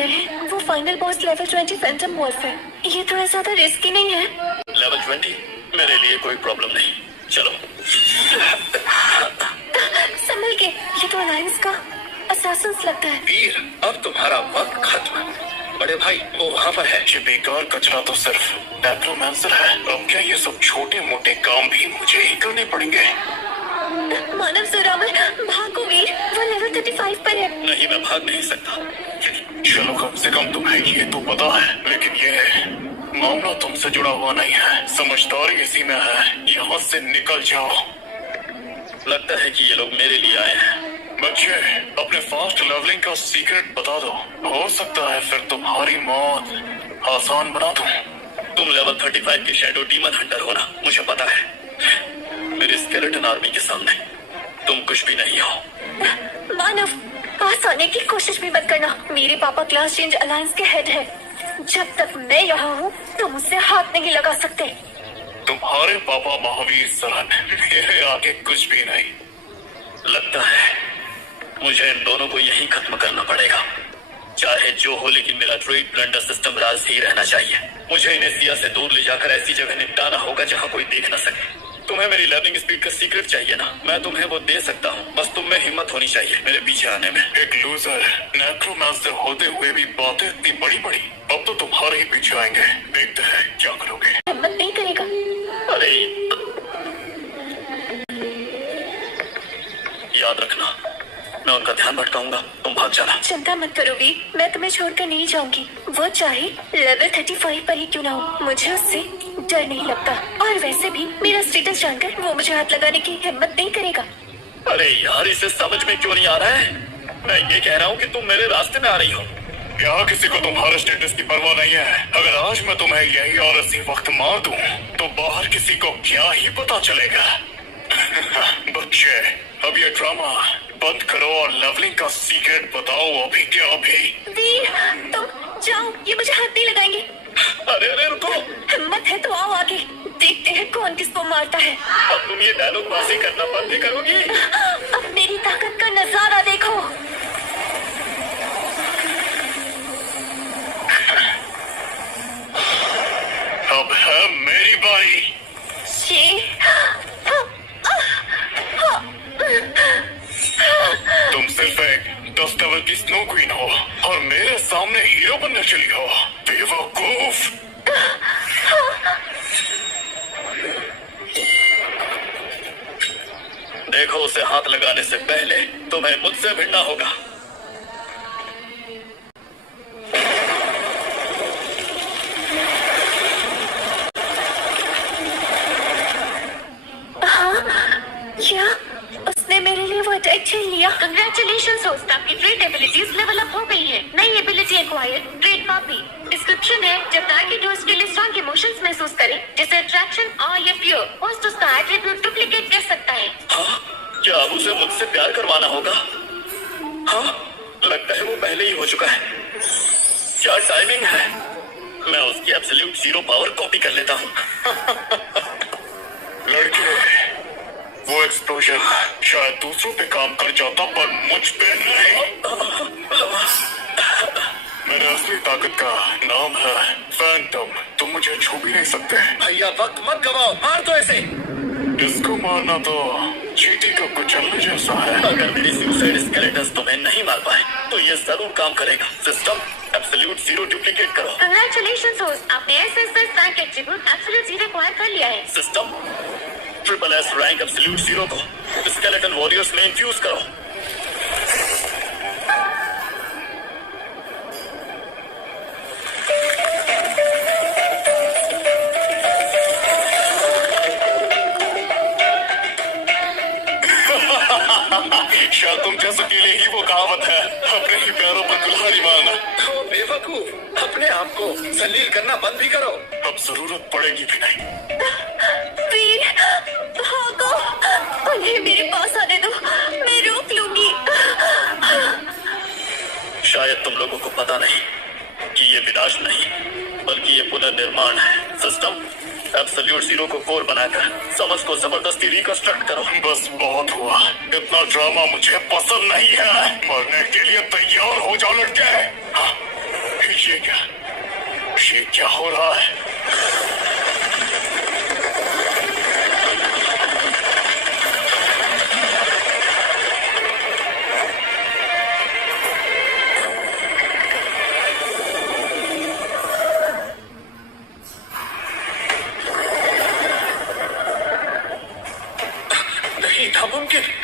रहे हैं। वो final boss level 20 phantom wolf है। ये थोड़ा ज्यादा रिस्की नहीं है? लेवल 20 मेरे लिए कोई प्रॉब्लम नहीं। चलो संभल के, ये तो अलायंस का असासिन्स लगता है। वीर, अब तुम्हारा वक्त खत्म। बड़े भाई वो वहाँ पर है। ये बेकार कचरा तो सिर्फ नेक्रोमैंसर है। अब क्या ये सब छोटे मोटे काम भी मुझे ही करने पड़ेंगे? मानव सुरामन, भागो वीर, वो लेवल 35 पर है। नहीं, मैं भाग नहीं सकता। चलो कम से कम तुम्हें ये तो पता है, लेकिन ये मामला तुमसे जुड़ा हुआ नहीं है। समझदारी इसी में है। यहाँ से निकल जाओ। लगता है कि ये लोग मेरे लिए आए हैं। बच्चे, अपने फास्ट लेवलिंग का सीक्रेट बता दो। हो सकता है फिर तुम्हारी मौत आसान बना दूं। तुम लेवल 35 के शैडो डीमन हंटर हो ना, मुझे पता है। मेरे स्केलेटन आर्मी के सामने तुम कुछ भी नहीं हो। मानव, पास आने की कोशिश भी मत करना। मेरे पापा क्लास चेंज अलायंस के हेड है। जब तक मैं यहाँ हूँ तुम मुझसे हाथ नहीं लगा सकते। तुम्हारे पापा महावीर सरन, मेरे आगे कुछ भी नहीं। लगता है मुझे इन दोनों को यहीं खत्म करना पड़ेगा। चाहे जो हो, लेकिन मेरा ड्रूइड ब्लेंडर सिस्टम राज ही रहना चाहिए। मुझे इन्हें सिया से दूर ले जाकर ऐसी जगह निपटाना होगा जहाँ कोई देख न सके। तुम्हें मेरी लर्निंग स्पीड का सीक्रेट चाहिए ना? मैं तुम्हें वो दे सकता हूँ, बस तुम में हिम्मत होनी चाहिए मेरे पीछे आने में। एक लूजर नेक्रोमैंसर होते हुए भी बातें इतनी बड़ी बड़ी। अब तो तुम्हारे ही पीछे आएंगे। देखते हैं क्या करोगे। हिम्मत नहीं करेगा। अरे याद रखना, मैं उनका ध्यान भटकाऊंगा, तुम भाग जाना। चिंता मत करो वी, मैं तुम्हें छोड़कर नहीं जाऊंगी। वो चाहे लेवल 35 पर ही क्यों ना हो, मुझे उससे डर नहीं लगता। और वैसे भी मेरा स्टेटस जानकर वो मुझे हाथ लगाने की हिम्मत नहीं करेगा। अरे यार, इसे समझ में क्यों नहीं आ रहा है? मैं ये कह रहा हूँ कि तुम मेरे रास्ते में आ रही हो। यहाँ किसी को तुम्हारे स्टेटस की परवाह नहीं है। अगर आज मैं तुम्हें यही और इसी वक्त मार दूं, तो बाहर किसी को क्या ही पता चलेगा। बच्चे, अब ये ड्रामा बंद करो और लेवलिंग का सीक्रेट बताओ अभी के अभी। वीर, तुम जाओ, ये मुझे हाथ नहीं लगाएंगे। अरे अरे रुको। हिम्मत है तो आओ आगे, देखते हैं कौन किसको मारता है। अब तुम ये डायलॉगबाजी करना बंद करोगी? अब मेरी ताकत का नजारा देखो। अब है मेरी बारी। तुम सिर्फ एक 10 लेवल की स्नो क्वीन हो और मेरे सामने हीरो बनने चली हो, बेवकूफ। देखो, उसे हाथ लगाने से पहले तुम्हें मुझसे भिड़ना होगा। क्या उसने मेरे लिए वो अटैक छीन लिया? कंग्रेचुलेशंस होस्ट, आपकी ट्रेड एबिलिटीज लेवल अप हो गई है। नई ability acquired, trade copy. Description है, जब टारगेट उसके लिए स्ट्रॉन्ग इमोशंस महसूस करे, जैसे अट्रैक्शन और या फियर, होस्ट उसका एट्रीब्यूट डुप्लीकेट कर सकता है। हाँ? क्या अब उसे मुझसे प्यार करवाना होगा? हाँ, लगता है वो पहले ही हो चुका है। क्या टाइमिंग है! मैं उसकी एब्सोल्यूट जीरो पावर कॉपी कर लेता हूँ। लड़के, वो एक्सप्लोजन शायद दूसरों पे काम कर जाता, पर मुझ पे नहीं। मेरे असली ताकत का नाम है फैंटम। तुम मुझे छू भी नहीं सकते। भैया वक्त मत गवाओ, मार दो ऐसे। इसको मारना तो चींटी को कुचलने जैसा है। अगर मेरी सुसाइड स्केलेटन्स तुम्हें नहीं मार पाए तो ये जरूर काम करेगा। सिस्टम एब्सोल्यूट जीरो डुप्लीकेट करो। कंग्रेचुलेशंस होस्ट, आपने SSS rank attribute absolute zero acquire कर लिया है। System triple S rank absolute zero को स्केलेटन वॉरियर्स में इंफ्यूज करो। शायद तुम जैसों के लिए ही वो कहावत है, अपने ही पैरों पर कुल्हाड़ी मारना। तो बेवकूफ, अपने आप को जलील करना बंद भी करो। अब जरूरत पड़ेगी भी नहीं। वीर, भागो, उन्हें मेरे पास आने दो, मैं रोक लूंगी। शायद तुम लोगों को पता नहीं कि ये विनाश नहीं बल्कि ये पुनर्निर्माण है। सिस्टम एब्सोल्यूट जीरो को कोर बनाकर समझ को जबरदस्ती रिकंस्ट्रक्ट करो। बस बहुत हुआ, इतना ड्रामा मुझे पसंद नहीं है। मरने के लिए तैयार हो जाओ लड़के।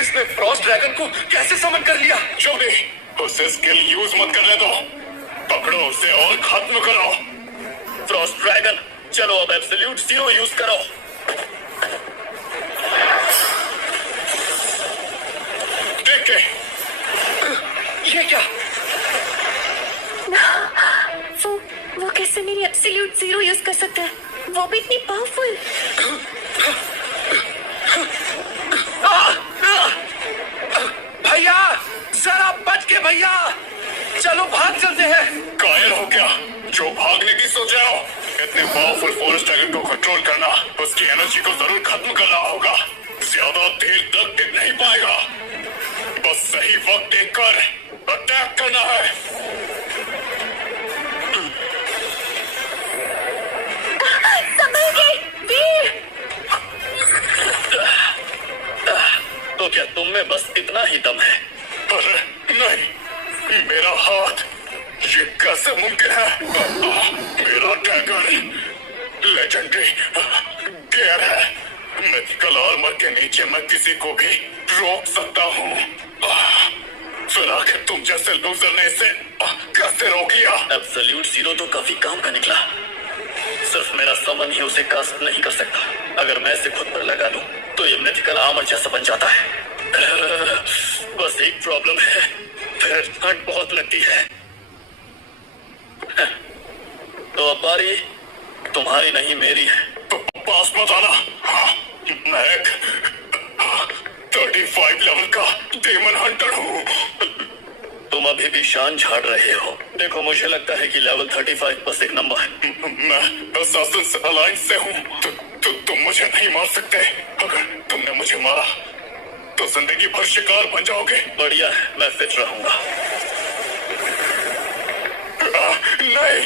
इसने फ्रॉस्ट ड्रैगन को कैसे समन कर लिया? जल्दी उसे स्किल यूज मत करने दो, पकड़ो उसे और खत्म करो। फ्रॉस्ट ड्रैगन, चलो अब एब्सोल्यूट जीरो यूज करो। देख के ये क्या? वो कैसे मेरी एब्सोल्यूट जीरो यूज कर सकता है, वो भी इतनी पावरफुल? भैया जरा बच के भैया, चलो भाग चलते हैं। कायर हो क्या जो भागने की सोच रहे हो? इतने पावरफुल फॉरेस्ट ड्रैगन को कंट्रोल करना, उसकी एनर्जी को जरूर खत्म करना होगा। ज्यादा देर तक टिक नहीं पाएगा, बस सही वक्त देखकर अटैक करना है। संभल वीर। तो क्या तुम में बस इतना ही दम है? अरे नहीं, मेरा हाथ, ये कैसे मुमकिन है? मेरा डैगर लेजेंडरी गियर है, मिथिकल आर्मर के नीचे मैं किसी को भी रोक सकता हूँ। फिर आखिर तुम जैसे लूजर ने इसे कैसे रोक लिया? एब्सोल्यूट जीरो तो काफी काम का निकला, सिर्फ मेरा समन ही उसे कास्ट नहीं कर सकता। अगर मैं इसे खुद पर लगा लूं तो ये मिथिकल आर्मर जैसा बन जाता है। बस एक प्रॉब्लम है, फिर ठंड बहुत लगती है। तो अब बारी तुम्हारी नहीं मेरी है, तो पास मत आना। मैं एक 35 लेवल का डेमन हंटर हूँ। तुम अभी भी शान झाड़ रहे हो। देखो मुझे लगता है कि लेवल 35 बस एक नंबर है। मैं असासिन्स अलायंस से हूँ, तुम मुझे नहीं मार सकते। अगर तुमने मुझे मारा तो जिंदगी भर शिकार बन जाओगे। बढ़िया है, मैं फिट रहूंगा। नहीं,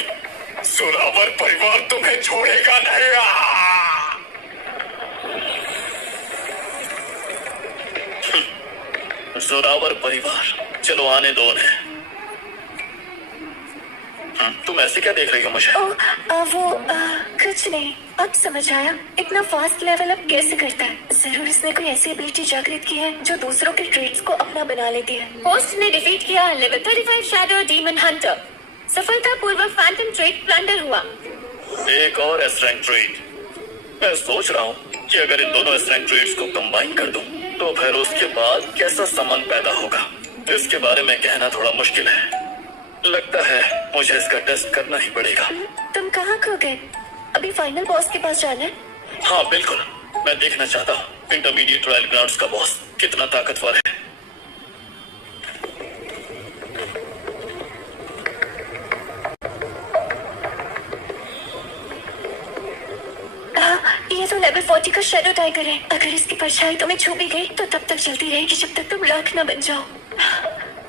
जोरावर परिवार तुम्हें छोड़ेगा नहीं। जोरावर परिवार, चलो आने दो उन्हें। तुम ऐसे क्या देख रही हो मुझे? कुछ नहीं, अब समझ आया इतना फास्ट लेवल अप कैसे करता है। जरूर इसने कोई ऐसी एबिलिटी जागृत की है जो दूसरों के ट्रेड्स को अपना बना लेती है। होस्ट ने डिफीट किया लेवल 35 शैडो डीमन हंटर। सफलतापूर्वक फैंटम ट्रेड प्लंडर हुआ। एक और एस रैंक ट्रेड। मैं सोच रहा हूँ कि अगर इन दोनों एस रैंक ट्रेड्स को कंबाइन कर दूं तो फिर उसके बाद कैसा सामान पैदा होगा, इसके बारे में कहना थोड़ा मुश्किल है। लगता है मुझे इसका टेस्ट करना ही पड़ेगा। तुम कहाँ खो गए? अभी फाइनल बॉस के पास जाना है? हाँ बिल्कुल, मैं देखना चाहता हूँ इंटरमीडिएट ट्रायल ग्राउंड्स का बॉस कितना ताकतवर है। ये तो लेवल 40 का शैडो टाइगर है। अगर इसकी परछाई तुम्हें छू भी गई तो तब तक चलती रहेगी जब तक तुम राख न बन जाओ।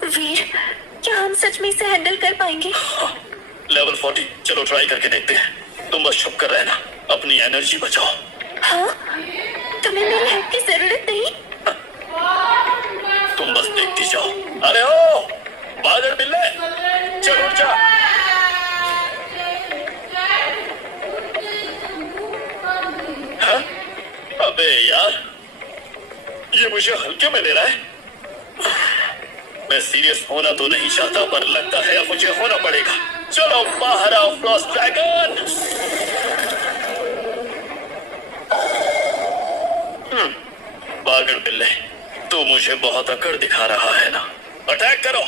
वीर, क्या हम सच में इसे हैंडल कर पाएंगे? लेवल 40, चलो ट्राई करके देखते हैं। तुम बस छुप कर रहना, अपनी एनर्जी बचाओ। हाँ, तुम्हें मेरी हेल्प की जरूरत नहीं। तुम बस देखती जाओ। अरे ओ बादल बिल्ले, चल उठ जा। हाँ? अबे यार, ये मुझे हल्के में ले रहा है। मैं सीरियस होना तो नहीं चाहता, पर लगता है अब मुझे होना पड़ेगा। चलो बाहर आओ फ्रॉस्ट ड्रैगन। पागल बिल्ले, तू मुझे बहुत अकड़ दिखा रहा है ना। अटैक करो।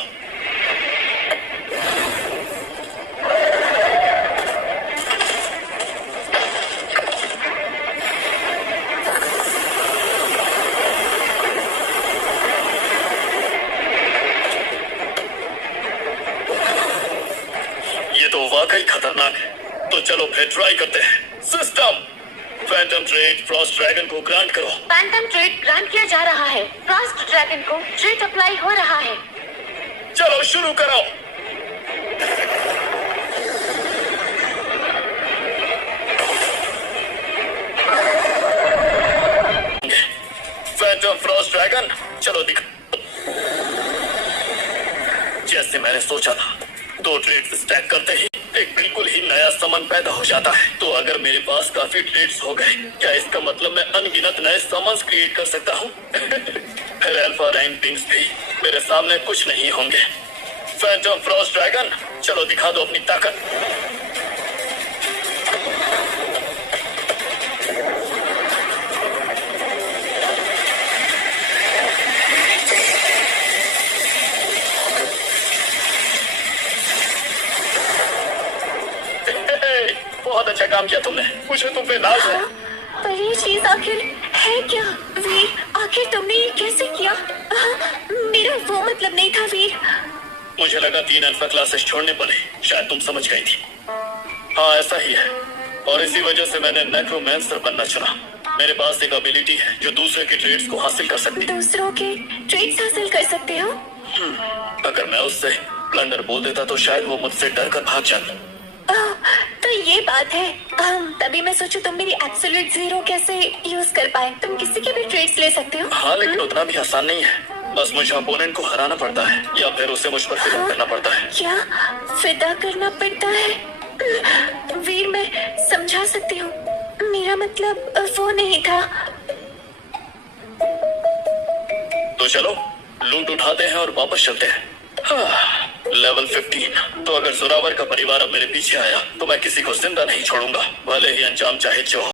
ये तो वाकई खतरनाक है, तो चलो फिर ट्राई करते हैं। System Phantom trade Frost dragon को ग्रांट करो। फैंटम ट्रेड ग्रांट किया जा रहा है। फ्रॉस्ट ड्रैगन को ट्रेड अप्लाई हो रहा है। चलो शुरू करो। फैंटम फ्रॉस्ट ड्रैगन, चलो दिख। जैसे मैंने सोचा था, 2 ट्रेड्स स्टैक करते ही एक बिल्कुल ही नया समन पैदा हो जाता है। तो अगर मेरे पास काफी ट्रेड्स हो गए, क्या इसका मतलब मैं अनगिनत नए समन्स क्रिएट कर सकता हूँ? फिर अल्फा रैंक विंग्स भी मेरे सामने कुछ नहीं होंगे। फैंटम फ्रॉस्ट ड्रैगन, चलो दिखा दो अपनी ताकत। बहुत अच्छा काम किया तुमने, मुझे तुम पे नाज है। पर ये चीज आखिर है क्या वीर? आखिर तुमने ये कैसे किया? मेरा वो मतलब नहीं था वीर। मुझे लगा 3 अल्फा क्लासेस छोड़ने पड़े, शायद तुम समझ गई थी। हाँ ऐसा ही है, और इसी वजह से मैंने नेक्रोमैंसर बनना चुना। मेरे पास एक एबिलिटी है जो दूसरे के ट्रेड्स को हासिल कर सकती है। दूसरों के ट्रेड्स हासिल कर सकते हो? अगर मैं उससे प्लंडर बोल देता तो शायद वो मुझसे डर कर भाग जाती। तो ये बात है। तभी मैं सोचूं तुम मेरी एब्सोल्यूट जीरो कैसे यूज कर पाए। तुम किसी के भी ट्रेड्स ले सकते हो। हाँ लेकिन उतना भी आसान नहीं है। बस मुझे अपोनेंट को हराना पड़ता है या फिर उसे मुझ पर फिदा करना पड़ता है। क्या फिदा करना पड़ता है? वीर मैं समझा सकती हूँ, मेरा मतलब वो नहीं था। तो चलो लूट उठाते हैं और वापस चलते हैं। लेवल 15। तो अगर जोरावर का परिवार अब मेरे पीछे आया तो मैं किसी को जिंदा नहीं छोड़ूंगा, भले ही अंजाम चाहे जो हो।